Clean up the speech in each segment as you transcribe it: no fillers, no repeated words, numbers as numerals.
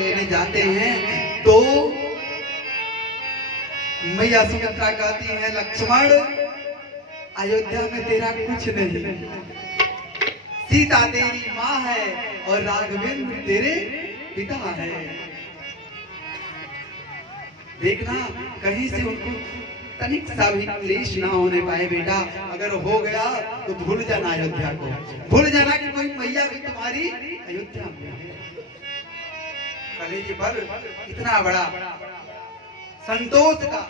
लेने जाते हैं तो मैया सुमित्रा कहती है, लक्ष्मण अयोध्या में तेरा कुछ नहीं, सीता तेरी माँ है और राघवेंद्र तेरे पिता है। देखना कहीं से उनको तनिक सा भी क्लेश ना होने पाए बेटा। अगर हो गया तो भूल जाना अयोध्या को, भूल जाना कि कोई मैया भी तुम्हारी अयोध्या में है। कलेजे पर इतना बड़ा संतोष का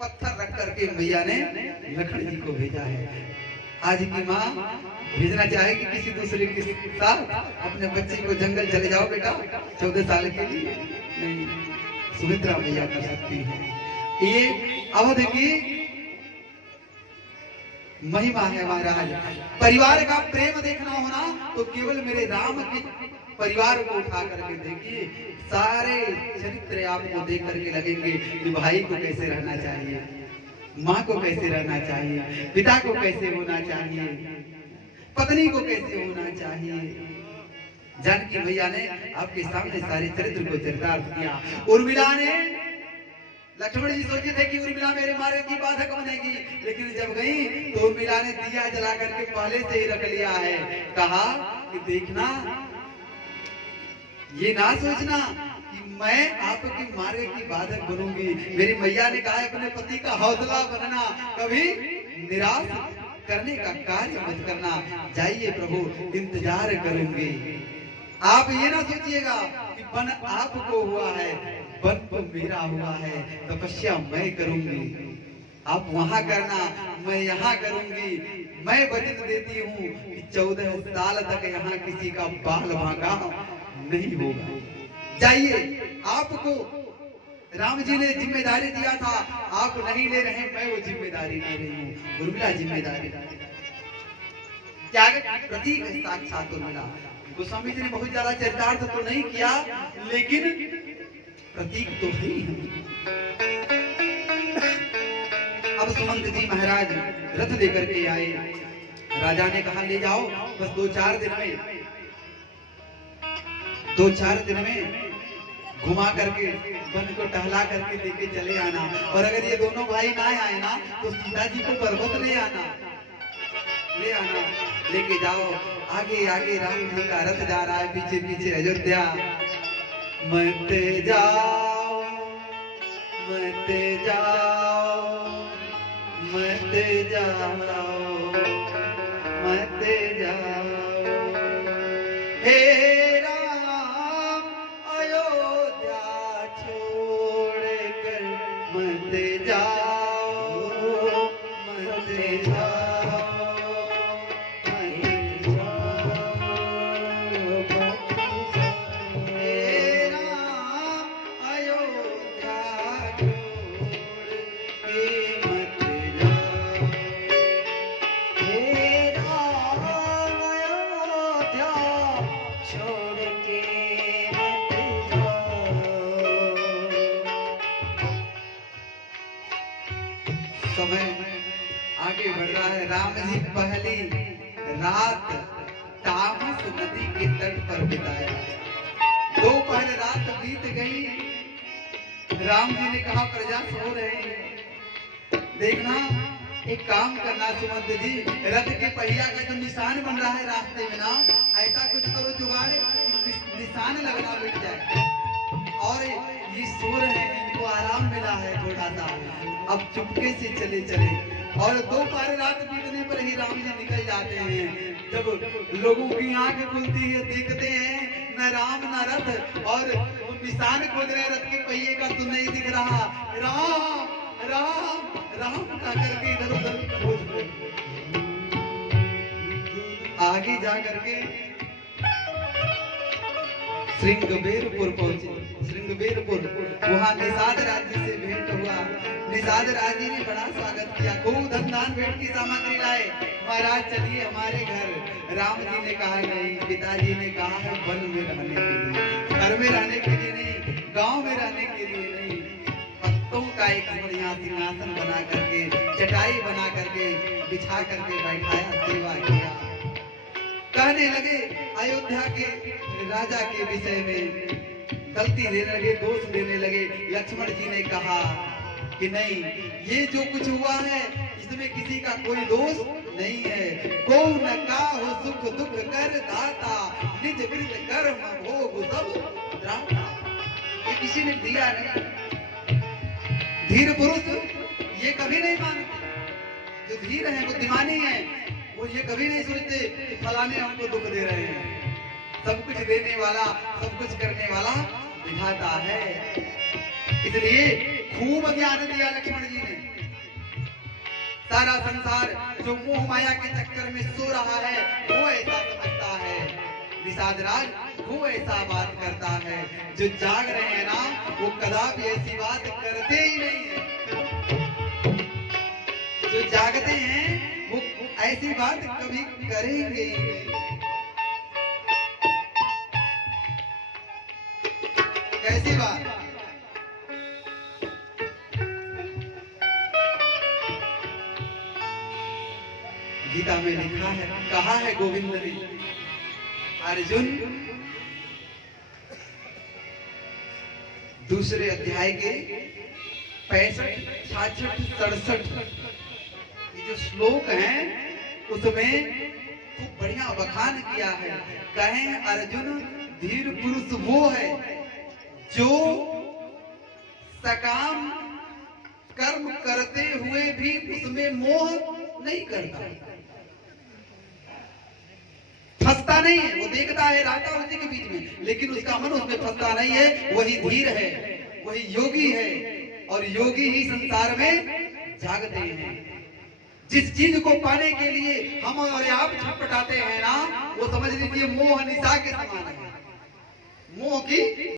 पत्थर रख करके मैया ने लखन जी को भेजा है। आज की माँ भेजना चाहेगी किसी दूसरे के साथ अपने बच्चे को, जंगल चले जाओ बेटा 14 साल के लिए, नहीं, सुमित्रा मैया कर सकती है। ये अवध की महिमा है महाराज। परिवार का प्रेम देखना होना तो केवल मेरे राम के परिवार को उठा करके देखिए, सारे चरित्र आपको देख करके लगेंगे कि भाई को कैसे रहना चाहिए, माँ को कैसे रहना चाहिए, पिता को कैसे होना चाहिए, पत्नी को कैसे होना चाहिए। जानकी मैया ने आपके सामने सारे चरित्र को चरितार्थ किया। उर्मिला ने, लक्ष्मण जी सोचे थे कि उर्मिला मेरे मार्ग की बाधक बनेगी, लेकिन जब गई तो उर्मिला ने दिया जला करके पहले से ही रख लिया है। कहा कि देखना, ये ना सोचना कि मैं आपके मार्ग की बाधक बनूंगी। मेरी मैया ने कहा अपने पति का हौसला बनना, कभी निराश करने का कार्य मत करना। जाइए प्रभु, इंतजार करूंगी। आप ये ना सोचिएगा कि बन आपको हुआ है, बन तो मेरा हुआ है, तपस्या मैं करूंगी, आप वहां करना, मैं यहाँ करूंगी। मैं वचन देती हूँ कि 14 साल तक यहाँ किसी का बाल भागा नहीं होगा। जाइए, आपको राम जी ने जिम्मेदारी दिया था, आप नहीं ले रहे, मैं वो जिम्मेदारी ले रही हूँ। उर्मिला जिम्मेदारी त्याग प्रतीक साक्षात उर्मिला। गोस्वामी जी ने बहुत ज्यादा चरितार्थ तो नहीं किया, लेकिन प्रतीक तो है। अब सुमंत जी महाराज रथ लेकर के आए। राजा ने कहा ले जाओ, बस 2-4 दिन में घुमा करके वन को टहला करके लेके चले आना। और अगर ये दोनों भाई ना आए ना तो सीता जी को पर्वत ले आना, लेके जाओ। आगे आगे राम जी का रथ जा रहा है, पीछे पीछे अयोध्या। मत जाओ, मत जाओ, मत जाओ, मत जाओ, हे राम अयोध्या छोड़ कर मत जाओ, मत जाओ। समय आगे बढ़ रहा है। राम जी पहली रात तामस नदी के तट पर बिताया। दोपहर रात बीत गई। राम जी ने कहा प्रजा सो रहे हैं, देखना एक काम करना सुमंत जी, रथ के पहिया का जो निशान बन रहा है रास्ते में ना, ऐसा कुछ करो जुगाड़ निशान लगना मिट जाए। और ये सो रहे हैं, इनको आराम मिला है थोड़ा सा, अब चुपके से चले चले। और दोपहर रात बीतने पर ही राम जी निकल जाते हैं। जब लोगों की आंख खुलती है, देखते हैं न राम न रथ, और वो निशान खोज रहे रथ के पहिए का, तो नहीं दिख रहा। राम राम राम का करके इधर उधर खोज रहे। आगे जा करके श्रृंगबेरपुर पहुंचे। श्रृंगबेरपुर, वहां निषाद राज्य से भेंट हुआ। निषाद राज्य ने बड़ा स्वागत किया, खूब धन दान भेंट की सामग्री लाए। महाराज चलिए हमारे घर। राम जी ने कहा नहीं, पिताजी ने कहा है वन में रहने के लिए, घर में रहने के लिए नहीं, गांव में रहने के लिए नहीं। पत्तों का एक बढ़िया सिंहासन बना करके, चटाई बना करके, बिछा करके बैठाया, सेवा किया। कहने लगे अयोध्या के राजा के विषय में, गलती देने लगे, दोष देने लगे। लक्ष्मण जी ने कहा कि नहीं, ये जो कुछ हुआ है इसमें किसी का कोई दोष नहीं है। को न काहु सुख दुख कर दाता, निज कृत कर्म भोग सब त्राता। ये किसी ने दिया नहीं। धीर पुरुष ये कभी नहीं मानते। जो धीर है, बुद्धिमानी है, वो ये कभी नहीं सोचते कि फलाने हमको दुख दे रहे हैं। सब कुछ देने वाला, सब कुछ करने वाला विधाता है। इसलिए खूब ज्ञान दिया लक्ष्मण जी ने। सारा संसार जो मोह माया के चक्कर में सो रहा है वो ऐसा समझता है, निषाद राज वो ऐसा बात करता है। जो जाग रहे हैं ना, वो कदापि ऐसी बात करते ही नहीं है। जो जागते हैं वो ऐसी बात कभी करेंगे ही नहीं। कैसी बात? गीता में लिखा है, कहा है गोविंद ने, अर्जुन दूसरे अध्याय के 65, 66, 67 ये जो श्लोक हैं उसमें खूब बढ़िया बखान किया है। कहे अर्जुन धीर पुरुष वो है जो सकाम कर्म करते हुए भी उसमें मोह नहीं करता, फंसता नहीं है। वो देखता है, रहता उसी के बीच में, लेकिन उसका मन उसमें फंसता नहीं है। वही धीर है, वही योगी है। और योगी ही संसार में जागते हैं। जिस चीज को पाने के लिए हम और आप छटपटाते हैं ना, वो समझ लीजिए मोह निशा के समान है। मोह की